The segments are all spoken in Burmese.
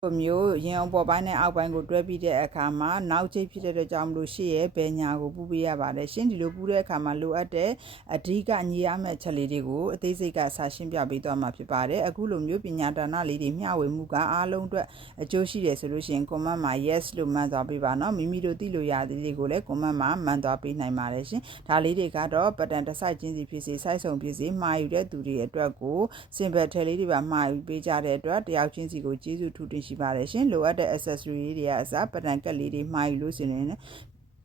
မျိုးရင်အောင်ပေါ်ပိုင်းနဲ့အောက်ပိုင်းကိုတွဲပြီးတဲ့အခါမှာနောက်ချိတ်ဖြစ်တဲ့ကြောင့်မလို့ရှေ့ရဲ့ဘယ်ညာကိုပူပေးရပါတယ်ရှင်းဒီလိုပူတဲ့အခါမှာလိုအပ်တဲ့အဓိကညီရမယ့်ချက်လေးတွေကိုအသေးစိတ်ကစာရှင်းပြပေးသွားမှာဖြစ်ပါတယ်အခုလိုမျိုးပညာဒါနလေးတွေမျှဝေမှုကအားလုံးအတွက်အကျိုးရှိတယ်ဆိုလို့ရှိရင် comment မှာ yes လို့မှန်သွားပေးပါနော်မိမိတို့သိလို့ရသည်တွေကိုလည်း comment မှာမှန်သွားပေးနိုင်ပါတယ်ရှင်ဒါလေးတွေကတော့ပတ်တန်တစ်ဆိုင်ချင်းစီဖြစ်စေစိုက်ဆောင်ဖြစ်စေမှာယူတဲ့သူတွေအတွက်ကို simple ထဲလေးတွေပါမှာယူပေးကြတဲ့အတွက်တယောက်ချင်းစီကိုကျေးဇူးထူးတင်ရှိပါတယ်ရှင်လိုအပ်တဲ့ accessory တွေကအစားပတန်ကက်လေးတွေမှာယူလို့ဆိုရင်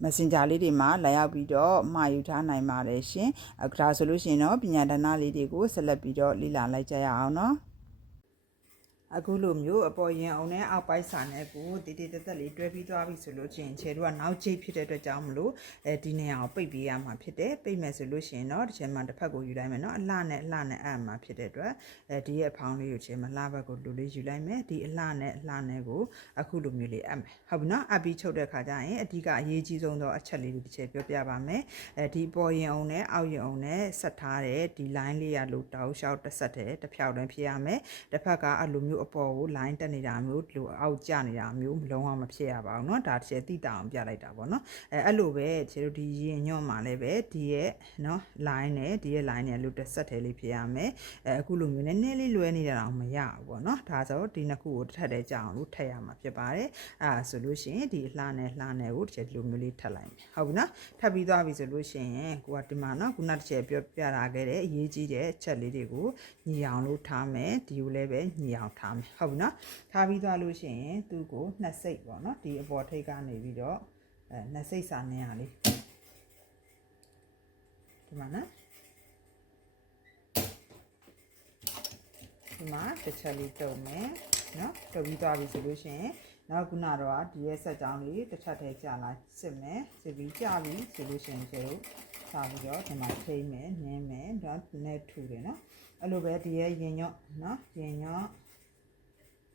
messenger လေးတွေမှာလာရောက်ပြီးတော့မှာယူထားနိုင်ပါတယ်ရှင်အခုဒါဆိုလို့ရှိရင်တော့ပညာဒါနလေးတွေကိုဆက်လက်ပြီးတော့လေ့လာလိုက်ကြရအောင်နော်အခုလိုမျိုးအပေါ်ရင်အောင်နဲ့အောက်ပိုင်းစာနဲ့ကိုတည်တည်တက်တက်လေးတွဲပြီးသွားပြီဆိုလို့ချင်းခြေတို့ကနောက်ချိတ်ဖြစ်တဲ့အတွက်ကြောင့်မလို့ဒီနေရာကိုပိတ်ပေးရမှာဖြစ်တယ်ပိတ်မယ်ဆိုလို့ရှိရင်တော့ဒီချိန်မှာတစ်ဖက်ကိုယူလိုက်မယ်နော်အလှနဲ့အအပ်မှာဖြစ်တဲ့အတွက်ဒီရဲ့အဖောင်းလေးကိုချိန်မှာလှဘက်ကိုလူလေးယူလိုက်မယ်ဒီအလှနဲ့ကိုအခုလိုမျိုးလေးအပ်မယ်ဟုတ်ပြီနော်အပ်ပြီးချုပ်တဲ့ခါကျရင်အဓိကအရေးကြီးဆုံးသောအချက်လေးတွေတစ်ချက်ပြောပြပါမယ်ဒီပေါ်ရင်အောင်နဲ့အောက်ရင်အောင်နဲ့ဆက်ထားတဲ့ဒီ line လေးရလို့တောက်လျှောက်တစ်ဆက်တည်းတစ်ဖြောက်တည်းဖြစ်ရမယ်တစ်ဖက်ကအဲ့လိုမျိုးအပေါ်ကို line တက်နေတာမျိုးလိုအောက်ကျနေတာမျိုးလုံးဝမဖြစ်ရပါဘူးเนาะဒါတစ်ချက်တိတောင်ပြလိုက်တာပေါ့เนาะအဲ့လိုပဲခြေတို့ဒီရင်ညွန့်မှာလည်းပဲဒီရဲ့เนาะ line နဲ့ဒီရဲ့ line နဲ့လို့တစ်ဆက်တည်းလေးဖြစ်ရမယ်အခုလိုမျိုးနည်းနည်းလေးလွဲနေတာတော့မရဘူးပေါ့เนาะဒါဆိုဒီနှစ်ခုကိုတစ်ထပ်တည်းကြအောင်လို့ထည့်ရမှာဖြစ်ပါတယ်ဆိုလို့ရှိရင်ဒီလှနဲ့ကိုတစ်ချက်ဒီလိုမျိုးလေးထပ်လိုက်မယ်ဟုတ်ပြီเนาะထပ်ပြီးသွားပြီဆိုလို့ရှိရင်ကိုကဒီမှာเนาะခုနတစ်ချက်ပြောပြလာခဲ့တဲ့အရေးကြီးတဲ့ချက်လေးတွေကိုညီအောင်လို့ထားမယ်ဒီကိုလည်းပဲညီအောင်ထားမယ်ဟုတ်ပြီเนาะထားပြီးသွားလို့ရှိရင်သူ့ကိုနှစ်စိတ်ပေါ့เนาะဒီအပေါ်ထိပ်ကနေပြီးတော့နှစ်စိတ်စာနေရလေးဒီမှာနော်ဒီမှာတစ်ချက်လေးတုံမယ်เนาะတုံပြီးသွားပြီဆိုလို့ရှိရင်နောက်ခုနတော့ဒီရဲ့ဆက်ကြောင်းလေးတစ်ချက်တည်းကြာလာစစ်မယ်စစ်ပြီးကြာပြီဆိုလို့ရှိရင်ကျတော့ထားပြီးတော့ဒီမှာထိမ့်မယ်နင်းမယ်တော့နဲ့ထူတယ်เนาะအဲ့လိုပဲဒီရဲ့ရင်ညွတ်เนาะရင်ညွတ်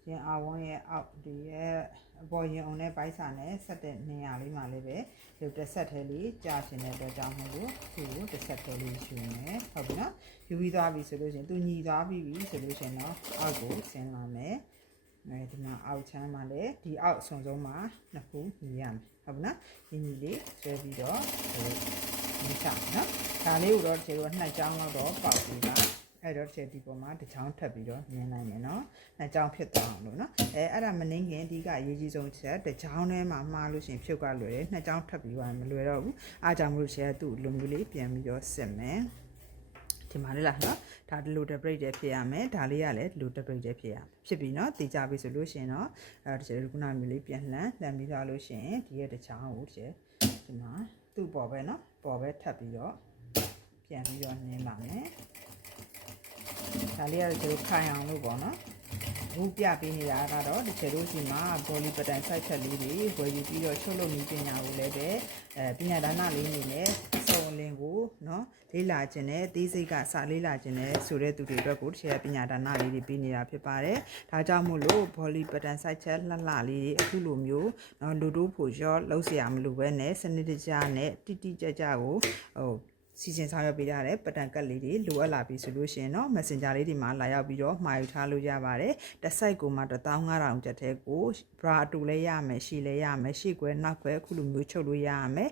ရင်အဝန်းရဲ့အောက်ဒီရဲ့အပေါ်ရင်အောင်နဲ့ပိုင်းစာနဲ့ဆက်တဲ့နေရာလေးမှာလည်းပဲဒီတစ်ဆက်ထဲလေးကြာရှင်တဲ့အတွက်ကြောင့်မို့လို့သူ့ကိုတစ်ဆက်ထဲလေးယူမယ်ဟုတ်ပြီနော်ယူပြီးသွားပြီဆိုလို့ရှိရင်သူညီသွားပြီဆိုလို့ရှိရင်တော့အောက်ကိုဆင်းလာမယ်ဒီမှာအောက်ချမ်းမှာလည်းဒီအောက်အဆုံးဆုံးမှာနှစ်ခုညီရမယ်ဟုတ်ပြီနော်ညီလေးဆွဲပြီးတော့ဒီချနော်ဒါလေးကိုတော့ခြေတော့နှစ်ချောင်းတော့ပေါက်ပြီးပါအဲ့တော့ခြေဒီပေါ်မှာတစ်ချောင်းထပ်ပြီးတော့မြင်နိုင်မယ်နော်နှစ်ချောင်းဖြစ်သွားအောင်လို့နော်အဲ့ဒါမနှင်းခင်ဒီကအရေးကြီးဆုံးချက်တစ်ချောင်းထဲမှာမှားလို့ရှိရင်ဖြုတ်ကလွယ်တယ်နှစ်ချောင်းထပ်ပြီးတော့မလွယ်တော့ဘူးအားကြောင့်မလို့ခြေကသူ့လိုမျိုးလေးပြန်ပြီးတော့စစ်မယ်ဒီမှာလေလားနော်ဒါဒီလို debrate တဲ့ဖြစ်ရမယ်ဒါလေးကလည်းဒီလို debrate တဲ့ဖြစ်ရမယ်ဖြစ်ပြီနော်တည်ကြပြီဆိုလို့ရှိရင်တော့ဒီခြေခုနမျိုးလေးပြန်လှန်ပြီးသွားလို့ရှိရင်ဒီရဲ့တစ်ချောင်းကိုခြေဒီမှာသူ့ပေါ်ပဲနော်ပေါ်ပဲထပ်ပြီးတော့ပြန်ပြီးတော့နင်းပါမယ်ဒါလေးကတော့ကျွန်တော်ခိုင်အောင်လို့ပေါ့နော်ဘူးပြပေးနေတာကတော့ဒီခြေတို့စီမှာ body pattern site ချက်လေးတွေဝယ်ယူပြီးတော့ချုပ်လုပ်နည်းပညာကိုလည်းပဲပညာဒါနလေးနေနဲ့စုံလင်ကိုเนาะလေးလာခြင်းနဲ့သေးစိတ်ကစာလေးလာခြင်းနဲ့ဆိုတဲ့သူတွေအတွက်ကိုတစ်ချက်ပညာဒါနလေးတွေပေးနေတာဖြစ်ပါတယ်ဒါကြောင့်မို့လို့ body pattern site ချက်လှလှလေးတွေအခုလိုမျိုးเนาะလူတို့ဖို့ရောလုံးစရာမလိုပဲနဲ့စနစ်တကျနဲ့တိတိကျကျကိုစီစဉ်ဆောင်ရွက်ပေးရတယ်ပတန်ကက်လေးတွေလိုအပ်လာပြီဆိုလို့ရှိရင်တော့ messenger လေးတွေမှာလာရောက်ပြီးတော့မှာယူထားလို့ရပါတယ်တစ်ဆိုင်ကိုမှ15000ကျပ်ထဲကို bra အတူလည်းရမယ်ရှည်လည်းရမယ်ရှေ့ကွယ်နောက်ကွယ်အခုလိုမျိုးချုပ်လို့ရရမယ်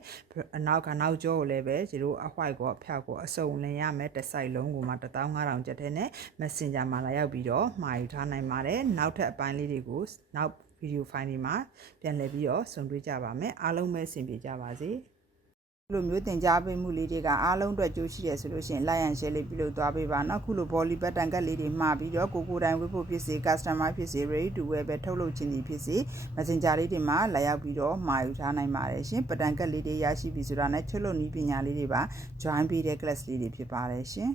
နောက်ကျောကိုလည်းပဲဒီလိုအဝှိုက်ကောအဖျောက်ကောအစုံလင်ရမယ်တစ်ဆိုင်လုံးကိုမှ15000ကျပ်ထဲနဲ့ messenger မှာလာရောက်ပြီးတော့မှာယူထားနိုင်ပါတယ်နောက်ထပ်အပိုင်းလေးတွေကိုနောက်ဗီဒီယိုဖိုင်တွေမှာပြန်လည်ပြီးတော့ဆုံတွေ့ကြပါမယ်အားလုံးပဲအဆင်ပြေကြပါစေလိုမျိုးတင် जा ပေးမှုလေးတွေကအားလုံးအတွက်ကြိုးရှိတယ်ဆိုလို့ရှိရင် like and share လေးပြုလုပ်သွားပေးပါနော်ခုလို volley button ကလေးတွေမှာပြီးတော့ကိုတိုင်းဝတ်ဖို့ဖြစ်စေ customer ဖြစ်စေ ready to wear ပဲထုတ်လုပ်ခြင်းတွေဖြစ်စေ messenger လေးတွေမှာလာရောက်ပြီးတော့မှာယူထားနိုင်ပါတယ်ရှင် button ကလေးတွေရရှိပြီဆိုတာနဲ့ချုပ်လုပ်နည်းပညာလေးတွေပါ join ပေးတဲ့ class လေးတွေဖြစ်ပါတယ်ရှင်